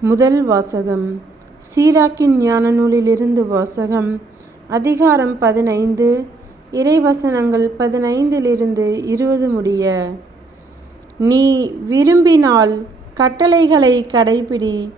முதல் வாசகம். சீராக்கின் ஞான நூலிலிருந்து வாசகம். அதிகாரம் பதினைந்து. இறைவசனங்கள் பதினைந்திலிருந்து இருபது முடிய. நீ விரும்பினால் கட்டளைகளை கடைப்பிடி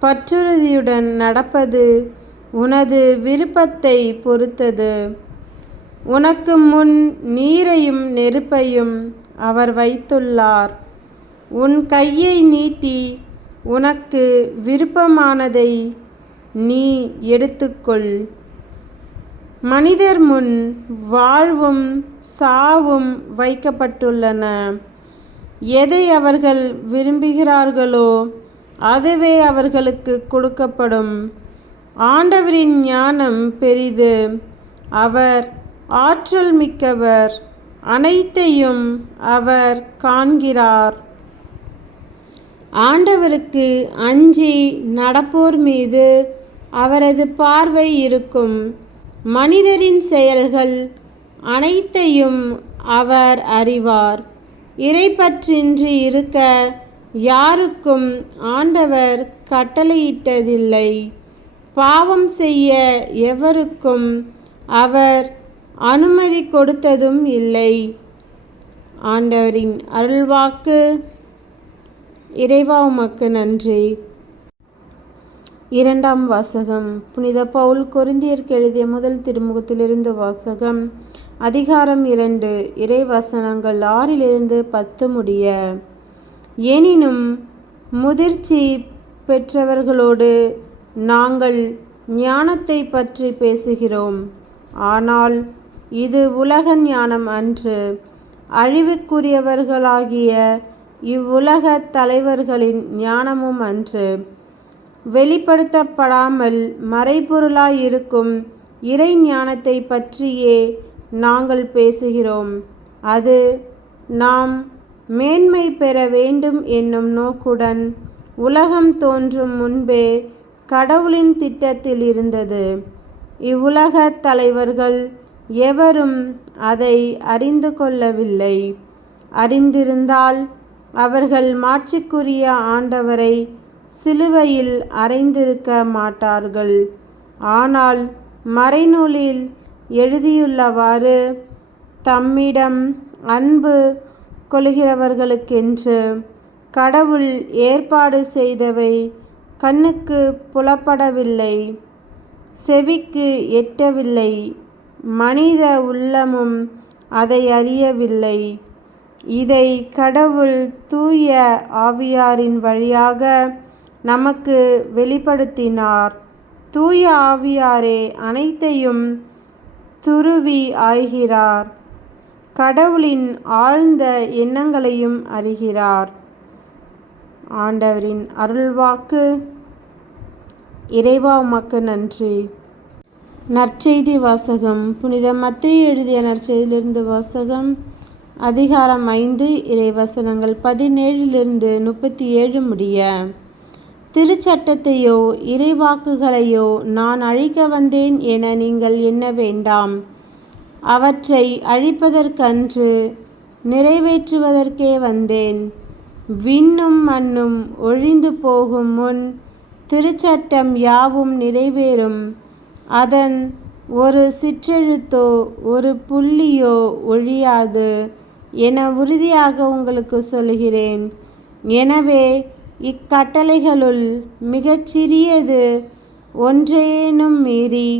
பற்றுறுதியுடன் நடப்பது உனது விருப்பத்தை பொறுத்தது. உனக்கு முன் நீரையும் நெருப்பையும் அவர் வைத்துள்ளார். உன் கையை நீட்டி உனக்கு விருப்பமானதை நீ எடுத்துக்கொள். மனிதர் முன் வாழ்வும் சாவும் வைக்கப்பட்டுள்ளன. எதை அவர்கள் விரும்புகிறார்களோ அதுவே அவர்களுக்கு கொடுக்கப்படும். ஆண்டவரின் ஞானம் பெரிது. அவர் ஆற்றல் மிக்கவர். அனைத்தையும் அவர் காண்கிறார். ஆண்டவருக்கு அஞ்சி நடப்போர் மீது அவரது பார்வை இருக்கும். மனிதரின் செயல்கள் அனைத்தையும் அவர் அறிவார். இறைப்பற்றின்றி இருக்க யாருக்கும் ஆண்டவர் கட்டளையிட்டதில்லை. பாவம் செய்ய எவருக்கும் அவர் அனுமதி கொடுத்ததும் இல்லை. ஆண்டவரின் அருள்வாக்கு. இறைவா உமக்கு நன்றி. இரண்டாம் வாசகம். புனித பவுல் கொரிந்தியருக்கு எழுதிய முதல் திருமுகத்திலிருந்து வாசகம். அதிகாரம் இரண்டு. இறைவசனங்கள் ஆறிலிருந்து பத்து முடிய. எனினும் முதிர்ச்சி பெற்றவர்களோடு நாங்கள் ஞானத்தை பற்றி பேசுகிறோம். ஆனால் இது உலக ஞானம் அன்று. அழிவுக்குரியவர்களாகிய இவ்வுலக தலைவர்களின் ஞானமும் அன்று வெளிப்படுத்தப்படாமல் மறைபொருளாயிருக்கும் இறை ஞானத்தை பற்றியே நாங்கள் பேசுகிறோம். அது நாம் மேன்மை பெற வேண்டும் என்னும் நோக்குடன் உலகம் தோன்றும் முன்பே கடவுளின் திட்டத்தில் இருந்தது. இவ்வுலக தலைவர்கள் எவரும் அதை அறிந்து கொள்ளவில்லை. அறிந்திருந்தால் அவர்கள் மாட்சிக்குரிய ஆண்டவரை சிலுவையில் அறைந்திருக்க மாட்டார்கள். ஆனால் மறைநூலில் எழுதியுள்ளவாறு தம்மிடம் அன்பு கொள்கிறவர்களுக்கென்று கடவுள் ஏற்பாடு செய்தவை கண்ணுக்கு புலப்படவில்லை செவிக்கு எட்டவில்லை மனித உள்ளமும் அதை அறியவில்லை. இதை கடவுள் தூய ஆவியாரின் வழியாக நமக்கு வெளிப்படுத்தினார். தூய ஆவியாரே அனைத்தையும் துருவி ஆய்கிறார். கடவுளின் ஆழ்ந்த எண்ணங்களையும் அறிகிறார். ஆண்டவரின் அருள்வாக்கு. இறைவா உமக்கு நன்றி. நற்செய்தி வாசகம். புனித மத்திய எழுதிய நற்செய்தியிலிருந்து வாசகம். அதிகாரம் ஐந்து இறைவசனங்கள் பதினேழிலிருந்து முப்பத்தி ஏழு முடிய திருச்சட்டத்தையோ இறைவாக்குகளையோ நான் அழிக்க வந்தேன் என நீங்கள் எண்ண வேண்டாம். அவற்றை அழிப்பதற்கன்று நிறைவேற்றுவதற்கே வந்தேன். விண்ணும் மண்ணும் ஒழிந்து போகும் முன் திருச்சட்டம் யாவும் நிறைவேறும். அதன் ஒரு சிற்றெழுத்தோ ஒரு புள்ளியோ ஒழியாது. என உறுதியாக உங்களுக்கு சொல்கிறேன் எனவே இக்கட்டளைகளுள் மிகச்சிறியது ஒன்றேனும் மீறி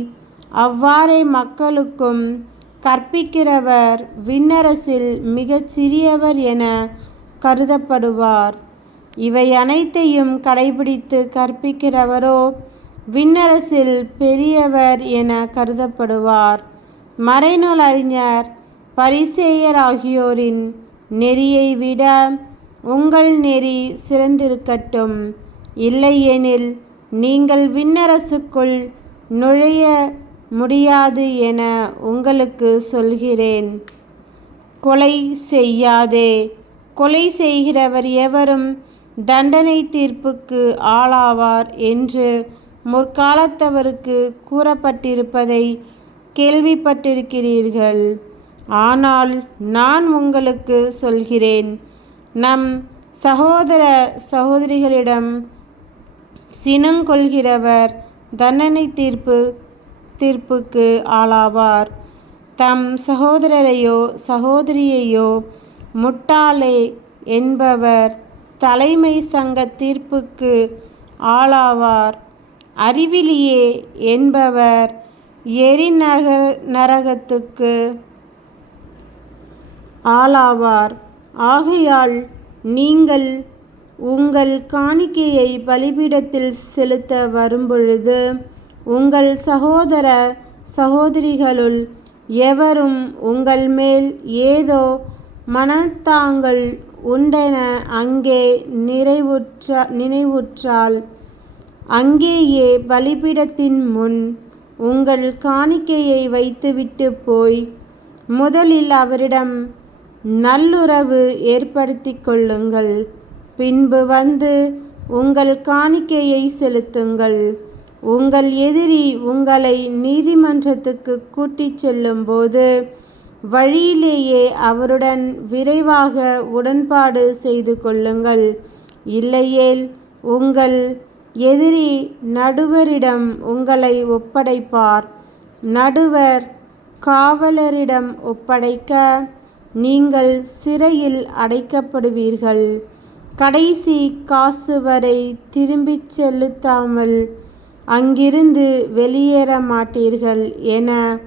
அவ்வாறே மக்களுக்கும் கற்பிக்கிறவர் விண்ணரசில் மிகச்சிறியவர் என கருதப்படுவார். இவை அனைத்தையும் கடைபிடித்து கற்பிக்கிறவரோ விண்ணரசில் பெரியவர் என கருதப்படுவார். மறைநூல் அறிஞர் பரிசேயர் ஆகியோரின் நெறியை விட உங்கள் நெறி சிறந்திருக்கட்டும். இல்லையெனில் நீங்கள் விண்ணரசுக்குள் நுழைய முடியாது என உங்களுக்கு சொல்கிறேன். கொலை செய்யாதே. கொலை செய்கிறவர் எவரும் தண்டனை தீர்ப்புக்கு ஆளாவார் என்று முற்காலத்தவருக்கு கூறப்பட்டிருப்பதை கேள்விப்பட்டிருக்கிறீர்கள். ஆனால் நான் உங்களுக்கு சொல்கிறேன் நம் சகோதர சகோதரிகளிடம் சினங்கொள்கிறவர் தண்டனை தீர்ப்பு தீர்ப்புக்கு ஆளாவார். தம் சகோதரரையோ சகோதரியையோ முட்டாளே என்பவர் தலைமை சங்க தீர்ப்புக்கு ஆளாவார். அறிவிலியே என்பவர் எரிநகர நரகத்துக்கு ஆளாவார். ஆகையால் நீங்கள் உங்கள் காணிக்கையை பலிபீடத்தில் செலுத்த வரும்பொழுது உங்கள் சகோதர சகோதரிகளுள் எவரும் உங்கள் மேல் ஏதோ மனத்தாங்கள் உண்டென அங்கே நிறைவுற்ற நினைவுற்றால் அங்கேயே பலிபீடத்தின் முன் உங்கள் காணிக்கையை வைத்துவிட்டு போய் முதலில் அவரிடம் நல்லுறவு ஏற்படுத்தி கொள்ளுங்கள். பின்பு வந்து உங்கள் காணிக்கையை செலுத்துங்கள். உங்கள் எதிரி உங்களை நீதிமன்றத்துக்கு கூட்டிச் செல்லும்போது வழியிலேயே அவருடன் விரைவாக உடன்பாடு செய்து கொள்ளுங்கள். இல்லையேல் உங்கள் எதிரி நடுவரிடம் உங்களை ஒப்படைப்பார். நடுவர் காவலரிடம் ஒப்படைக்க நீங்கள் சிறையில் அடைக்கப்படுவீர்கள். கடைசி காசு வரை திரும்பிச் செலுத்தாமல் அங்கிருந்து வெளியேற மாட்டீர்கள் என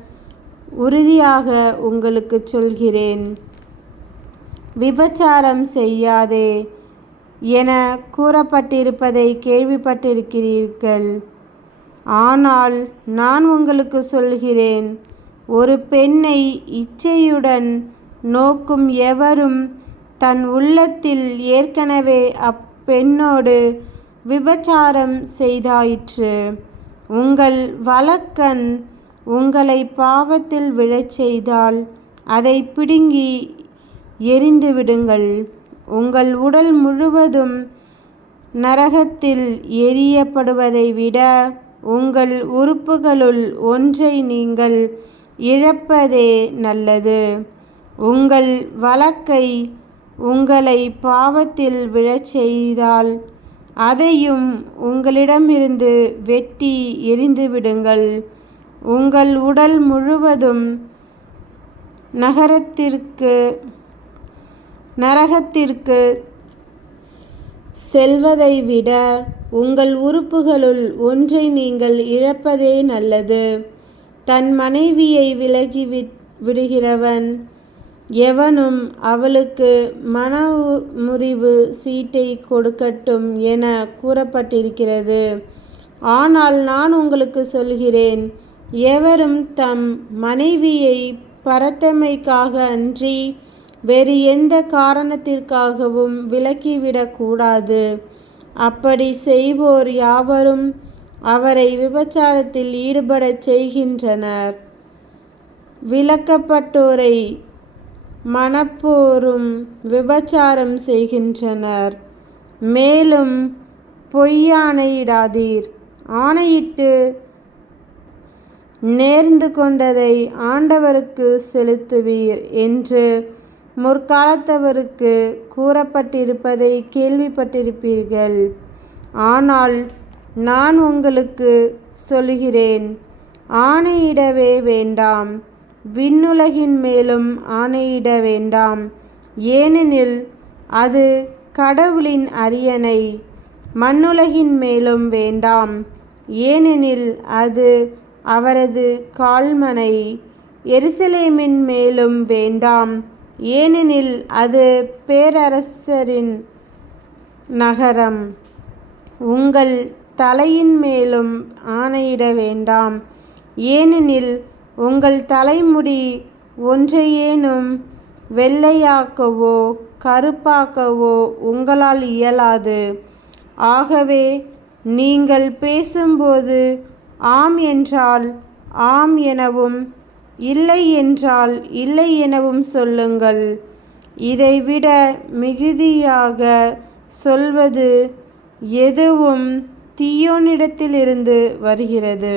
உறுதியாக உங்களுக்கு சொல்கிறேன். விபச்சாரம் செய்யாதே என கூறப்பட்டிருப்பதை கேள்விப்பட்டிருக்கிறீர்கள். ஆனால் நான் உங்களுக்கு சொல்கிறேன் ஒரு பெண்ணை இச்சையுடன் நோக்கும் எவரும் தன் உள்ளத்தில் ஏற்கனவே அப்பெண்ணோடு விபச்சாரம் செய்தாயிற்று. உங்கள் வழக்கன் உங்களை பாவத்தில் விழச் செய்தால் அதை பிடுங்கி எரிந்துவிடுங்கள் உங்கள் உடல் முழுவதும் நரகத்தில் எரியப்படுவதை விட உங்கள் உறுப்புகளுள் ஒன்றை நீங்கள் இழப்பதே நல்லது. உங்கள் வழக்கை உங்களை பாவத்தில் விழச் செய்தால் அதையும் உங்களிடமிருந்து வெட்டி எரிந்துவிடுங்கள் உங்கள் உடல் முழுவதும் நகரத்திற்கு நரகத்திற்கு செல்வதை விட உங்கள் உறுப்புகளுள் ஒன்றை நீங்கள் இழப்பதே நல்லது. தன் மனைவியை விலகி விடுகிறவன் எவனும் அவளுக்கு மன முறிவு சீட்டை கொடுக்கட்டும் என கூறப்பட்டிருக்கிறது. ஆனால் நான் உங்களுக்கு சொல்கிறேன் எவரும் தம் மனைவியை பரத்தமைக்காக அன்றி வேறு எந்த காரணத்திற்காகவும் விலக்கிவிடக்கூடாது அப்படி செய்வோர் யாவரும் அவரை விபச்சாரத்தில் ஈடுபடச் செய்கின்றனர். விலக்கப்பட்டோரை மனப்போரும் விபச்சாரம் செய்கின்றனர். மேலும் பொய்யானையிடாதீர். ஆணையிட்டு நேர்ந்து கொண்டதை ஆண்டவருக்கு செலுத்துவீர் என்று முற்காலத்தவருக்கு கூறப்பட்டிருப்பதை கேள்விப்பட்டிருப்பீர்கள். ஆனால் நான் உங்களுக்கு சொல்கிறேன் ஆணையிடவே வேண்டாம். விண்ணுலகின் மேலும் ஆணையிட வேண்டாம். ஏனெனில் அது கடவுளின் அரியணை மண்ணுலகின் மேலும் வேண்டாம். ஏனெனில் அது அவரது கால்மனை எருசலேமின் மேலும் வேண்டாம். ஏனெனில் அது பேரரசரின் நகரம். உங்கள் தலையின் மேலும் ஆணையிட வேண்டாம். ஏனெனில் உங்கள் தலைமுடி ஒன்றையேனும் வெள்ளையாக்கவோ கருப்பாக்கவோ உங்களால் இயலாது. ஆகவே நீங்கள் பேசும்போது ஆம் என்றால் ஆம் எனவும் இல்லை என்றால் இல்லை எனவும் சொல்லுங்கள். இதைவிட மிகுதியாக சொல்வது எதுவும் தீயோனிடத்திலிருந்து வருகிறது.